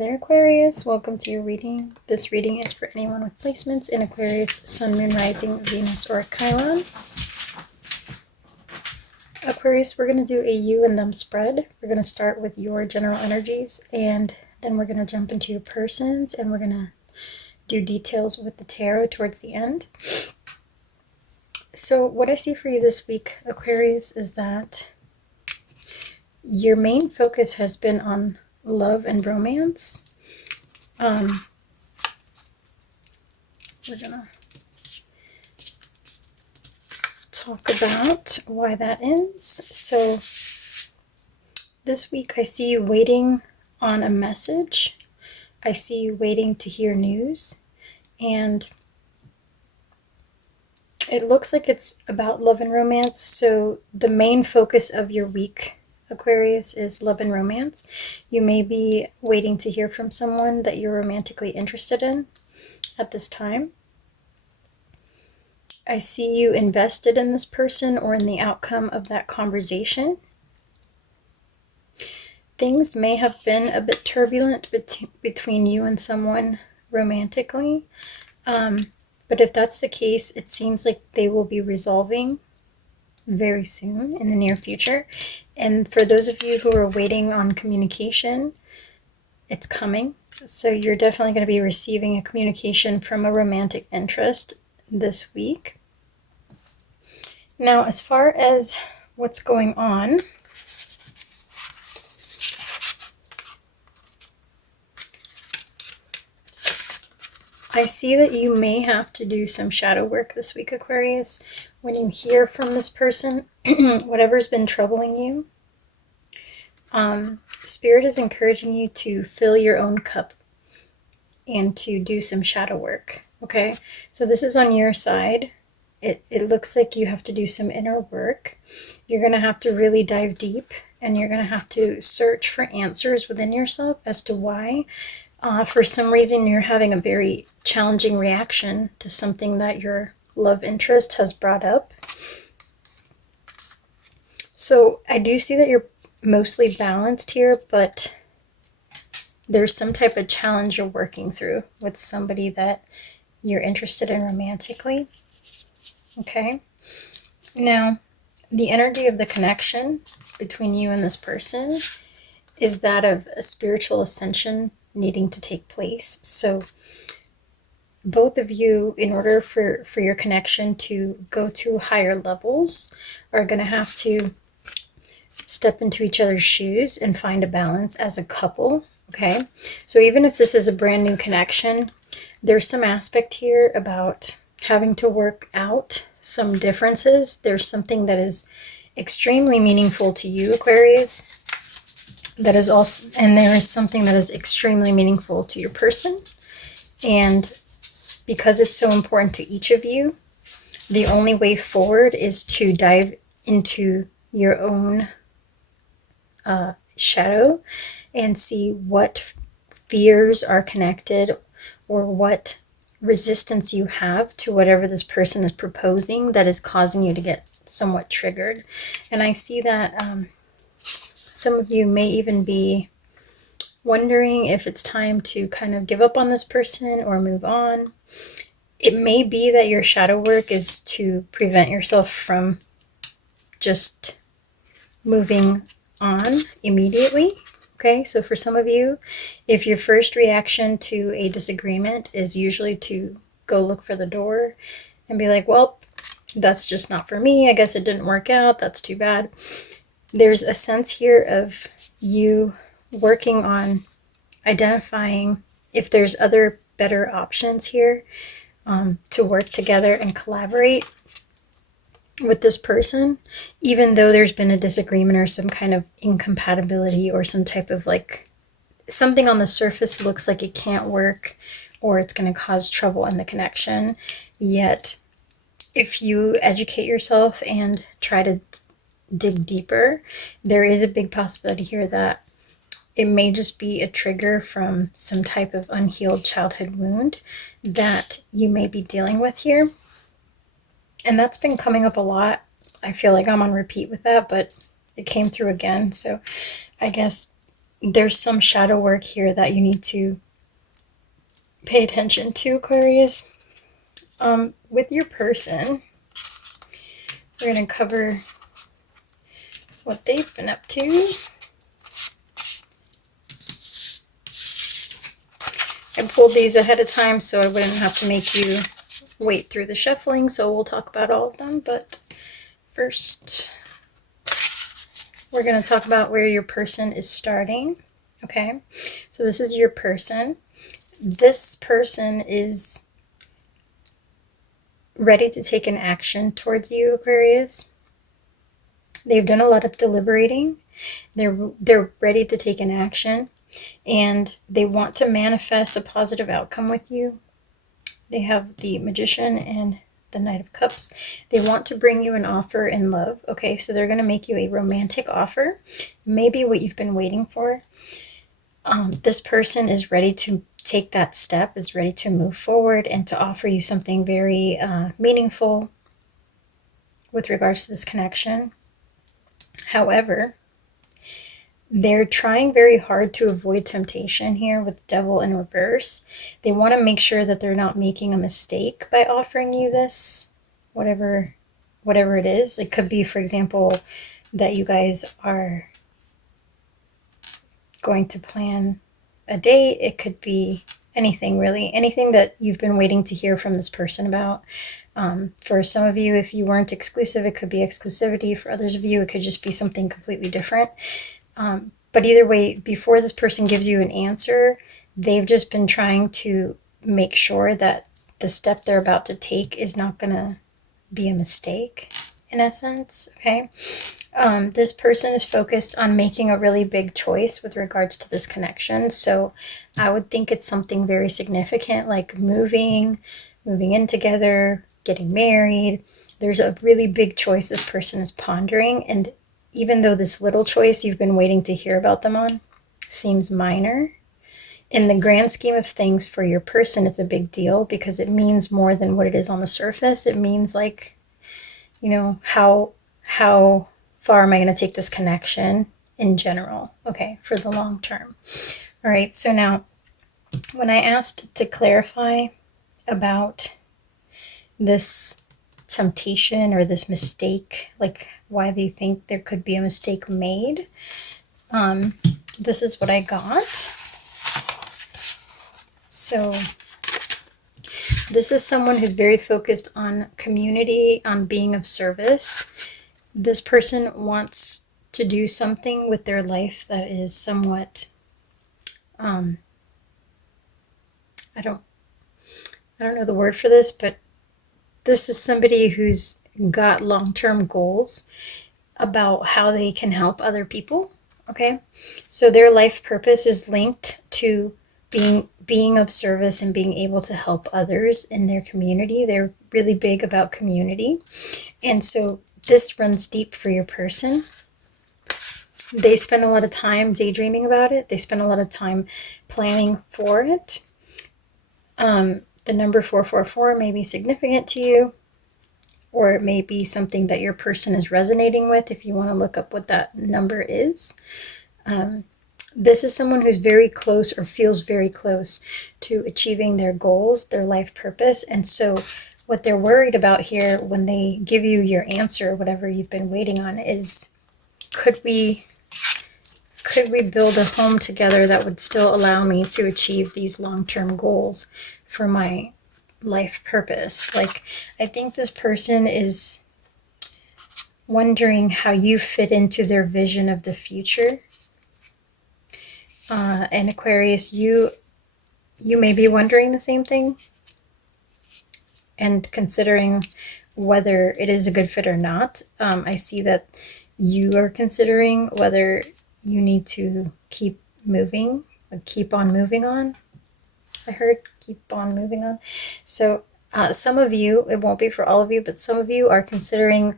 there, Aquarius. Welcome to your reading. This reading is for anyone with placements in Aquarius, Sun, Moon, Rising, Venus, or Chiron. Aquarius, we're going to do a you and them spread. We're going to start with your general energies, and then we're going to jump into your persons, and we're going to do details with the tarot towards the end. So what I see for you this week, Aquarius, is that your main focus has been on love and romance. We're gonna talk about why that is. So this week I see you waiting on a message. I see you waiting to hear news, and it looks like it's about love and romance. So the main focus of your week, Aquarius, is love and romance. You may be waiting to hear from someone that you're romantically interested in at this time. I see you invested in this person or in the outcome of that conversation. Things may have been a bit turbulent between you and someone romantically. But if that's the case, it seems like they will be resolving very soon in the near future. And for those of you who are waiting on communication, it's coming. So you're definitely going to be receiving a communication from a romantic interest this week. Now, as far as what's going on, I see that you may have to do some shadow work this week, Aquarius. When you hear from this person, whatever's been troubling you, Spirit is encouraging you to fill your own cup and to do some shadow work, okay? So this is on your side. It looks like you have to do some inner work. You're going to have to really dive deep, and you're going to have to search for answers within yourself as to why. For some reason, you're having a very challenging reaction to something that your love interest has brought up. So I do see that you're mostly balanced here, but there's some type of challenge you're working through with somebody that you're interested in romantically. Okay. Now, the energy of the connection between you and this person is that of a spiritual ascension needing to take place. So both of you, in order for your connection to go to higher levels, are going to have to step into each other's shoes and find a balance as a couple. Okay. So even if this is a brand new connection, there's some aspect here about having to work out some differences. There's something that is extremely meaningful to you, Aquarius, that is also, and there is something that is extremely meaningful to your person. And because it's so important to each of you, the only way forward is to dive into your own shadow and see what fears are connected, or what resistance you have to whatever this person is proposing that is causing you to get somewhat triggered. And I see that some of you may even be wondering if it's time to kind of give up on this person or move on. It may be that your shadow work is to prevent yourself from just moving on immediately. Okay, so for some of you, if your first reaction to a disagreement is usually to go look for the door and be like, well, that's just not for me. I guess it didn't work out. That's too bad. There's a sense here of you working on identifying if there's other better options here to work together and collaborate with this person, even though there's been a disagreement or some kind of incompatibility or some type of like something on the surface looks like it can't work or it's going to cause trouble in the connection. Yet if you educate yourself and try to dig deeper, there is a big possibility here that it may just be a trigger from some type of unhealed childhood wound that you may be dealing with here. And that's been coming up a lot. I feel like I'm on repeat with that, but it came through again. So I guess there's some shadow work here that you need to pay attention to, Aquarius. With your person, we're going to cover what they've been up to. I pulled these ahead of time so I wouldn't have to make you wait through the shuffling, so we'll talk about all of them. But first, we're going to talk about where your person is starting. Okay, so this is your person. This person is ready to take an action towards you, Aquarius. They've done a lot of deliberating. They're ready to take an action, and they want to manifest a positive outcome with you. They have the Magician and the Knight of Cups. They want to bring you an offer in love. Okay, so they're going to make you a romantic offer, maybe what you've been waiting for. This person is ready to take that step, is ready to move forward and to offer you something very meaningful with regards to this connection. However, they're trying very hard to avoid temptation here with the Devil in reverse. They want to make sure that they're not making a mistake by offering you this, whatever it is. It could be, for example, that you guys are going to plan a date. It could be anything, really. Anything that you've been waiting to hear from this person about. For some of you, if you weren't exclusive, it could be exclusivity. For others of you, it could just be something completely different. But either way, before this person gives you an answer, they've just been trying to make sure that the step they're about to take is not going to be a mistake, in essence, okay? This person is focused on making a really big choice with regards to this connection. So I would think it's something very significant, like moving in together, getting married. There's a really big choice this person is pondering, and even though this little choice you've been waiting to hear about them on seems minor, in the grand scheme of things for your person, it's a big deal because it means more than what it is on the surface. It means, like, you know, how far am I going to take this connection in general, okay, for the long term. All right, so now when I asked to clarify about this temptation or this mistake, like why they think there could be a mistake made, this is what I got. So this is someone who's very focused on community, on being of service. This person wants to do something with their life that is somewhat, I don't know the word for this, but this is somebody who's got long-term goals about how they can help other people, okay? So their life purpose is linked to being of service and being able to help others in their community. They're really big about community. And so this runs deep for your person. They spend a lot of time daydreaming about it. They spend a lot of time planning for it. The number 444 may be significant to you, or it may be something that your person is resonating with if you want to look up what that number is. This is someone who's very close or feels very close to achieving their goals, their life purpose. And so what they're worried about here when they give you your answer, whatever you've been waiting on, is could we build a home together that would still allow me to achieve these long-term goals for my life purpose? Like, I think this person is wondering how you fit into their vision of the future. And Aquarius, you may be wondering the same thing and considering whether it is a good fit or not. I see that you are considering whether you need to keep moving, keep on moving on. I heard keep on moving on. So some of you, it won't be for all of you, but some of you are considering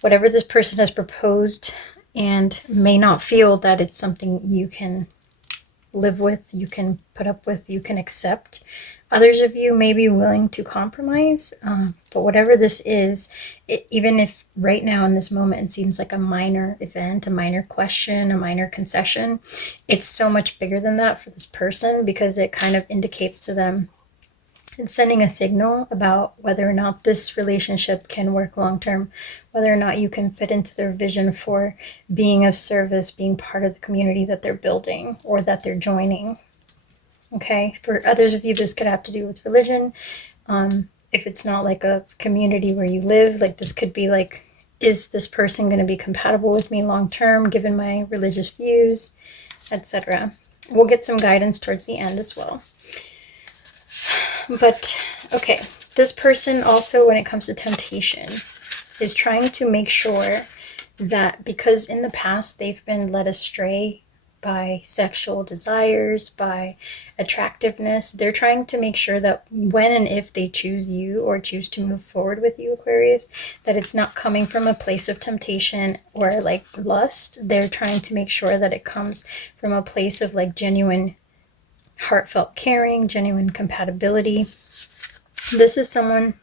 whatever this person has proposed and may not feel that it's something you can live with, you can put up with, you can accept. Others of you may be willing to compromise, but whatever this is, even if right now in this moment it seems like a minor event, a minor question, a minor concession, it's so much bigger than that for this person, because it kind of indicates to them, it's sending a signal about whether or not this relationship can work long term, whether or not you can fit into their vision for being of service, being part of the community that they're building or that they're joining. Okay, for others of you, this could have to do with religion. If it's not like a community where you live, like this could be like, is this person going to be compatible with me long term, given my religious views, etc. We'll get some guidance towards the end as well. But, okay, this person also, when it comes to temptation, is trying to make sure that, because in the past they've been led astray by sexual desires, by attractiveness, they're trying to make sure that when and if they choose you or choose to move forward with you, Aquarius, that it's not coming from a place of temptation or like lust. They're trying to make sure that it comes from a place of like genuine, heartfelt caring, genuine compatibility. This is someone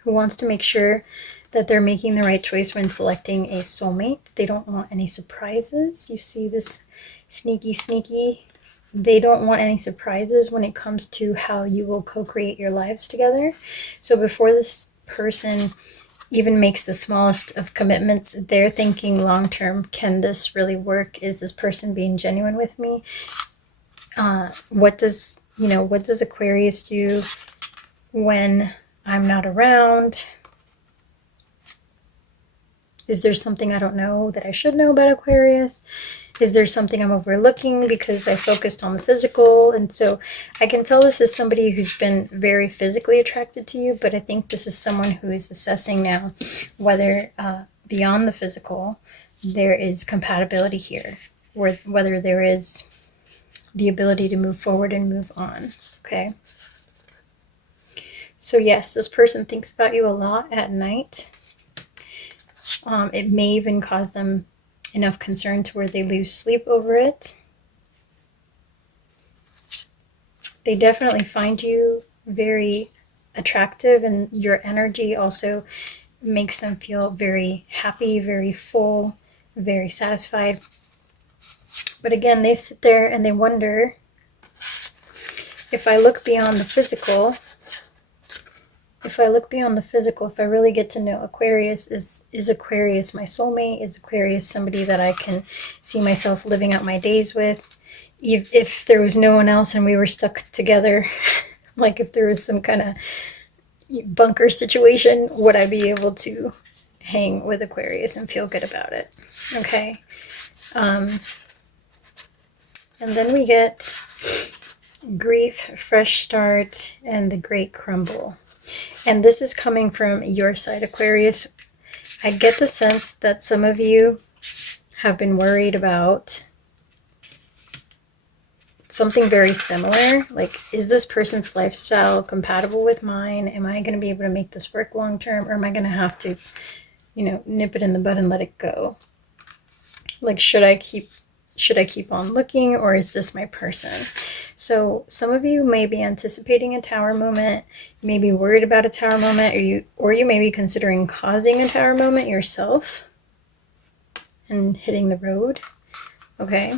who wants to make sure that they're making the right choice when selecting a soulmate. They don't want any surprises. You see this sneaky. They don't want any surprises when it comes to how you will co-create your lives together. So before this person even makes the smallest of commitments, they're thinking long term, can this really work? Is this person being genuine with me? What does Aquarius do when I'm not around? Is there something I don't know that I should know about Aquarius? Is there something I'm overlooking because I focused on the physical? And so I can tell this is somebody who's been very physically attracted to you, but I think this is someone who is assessing now whether beyond the physical there is compatibility here, or whether there is the ability to move forward and move on. Okay. So yes, this person thinks about you a lot at night. It may even cause them enough concern to where they lose sleep over it. They definitely find you very attractive, and your energy also makes them feel very happy, very full, very satisfied. But again, they sit there and they wonder, if I look beyond the physical, if I really get to know Aquarius, is Aquarius my soulmate? Is Aquarius somebody that I can see myself living out my days with? If there was no one else and we were stuck together, like if there was some kind of bunker situation, would I be able to hang with Aquarius and feel good about it? Okay. And then we get grief, fresh start, and the great crumble. And this is coming from your side, Aquarius. I get the sense that some of you have been worried about something very similar. Like, is this person's lifestyle compatible with mine? Am I going to be able to make this work long term? Or am I going to have to, nip it in the bud and let it go? Like, should I keep on looking, or is this my person? So some of you may be anticipating a tower moment, you may be worried about a tower moment, or you may be considering causing a tower moment yourself and hitting the road. Okay.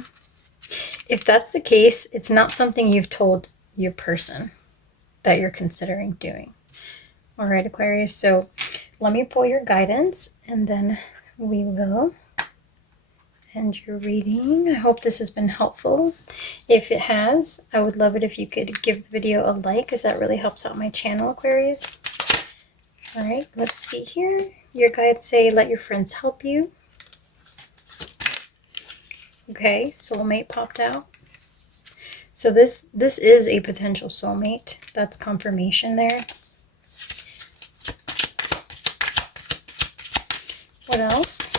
If that's the case, it's not something you've told your person that you're considering doing. All right, Aquarius. So let me pull your guidance and then we will end your reading. I hope this has been helpful. If it has, I would love it if you could give the video a like, because that really helps out my channel, Aquarius. All right, let's see here. Your guides say, let your friends help you. Okay, soulmate popped out. So this is a potential soulmate. That's confirmation there. What else?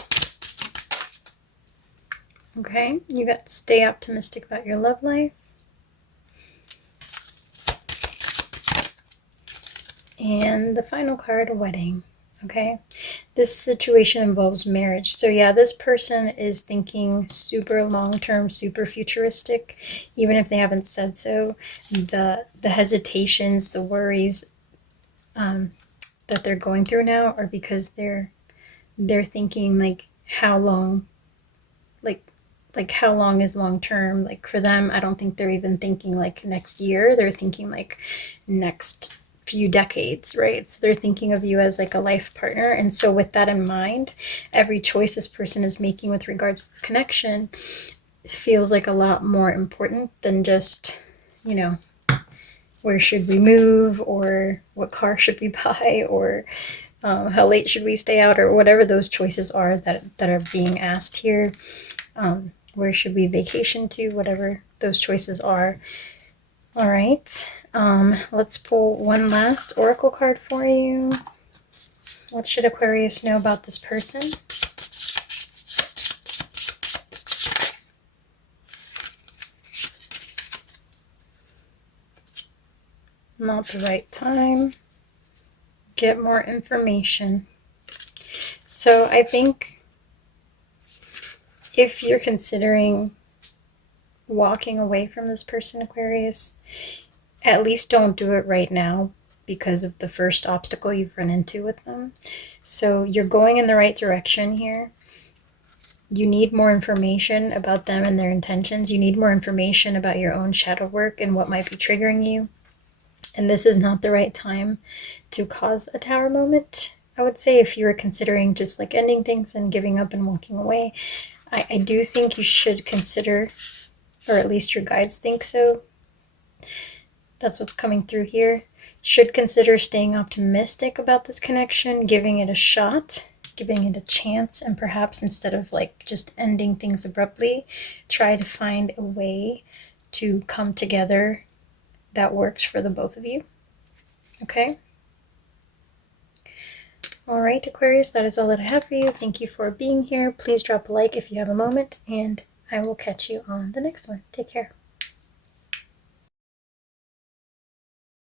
Okay, you got stay optimistic about your love life. And the final card, wedding. Okay, This situation involves marriage. So yeah, this person is thinking super long-term, super futuristic, even if they haven't said so. The hesitations, the worries that they're going through now are because they're thinking like how long, like how long is long term. Like for them, I don't think they're even thinking like next year. They're thinking like next few decades, right? So they're thinking of you as like a life partner. And so with that in mind, every choice this person is making with regards to the connection feels like a lot more important than just, you know, where should we move, or what car should we buy, or how late should we stay out, or whatever those choices are that are being asked here. Where should we vacation to, whatever those choices are. All right, let's pull one last oracle card for you. What should Aquarius know about this person? Not the right time. Get more information. So I think if you're considering walking away from this person, Aquarius, at least don't do it right now because of the first obstacle you've run into with them. So you're going in the right direction here. You need more information about them and their intentions. You need more information about your own shadow work and what might be triggering you. And this is not the right time to cause a tower moment. I would say if you were considering just like ending things and giving up and walking away, I do think you should consider, or at least your guides think so. That's what's coming through here. Should consider staying optimistic about this connection, giving it a shot, giving it a chance, and perhaps instead of like just ending things abruptly, try to find a way to come together that works for the both of you. Okay? All right, Aquarius, that is all that I have for you. Thank you for being here. Please drop a like if you have a moment, and I will catch you on the next one. Take care.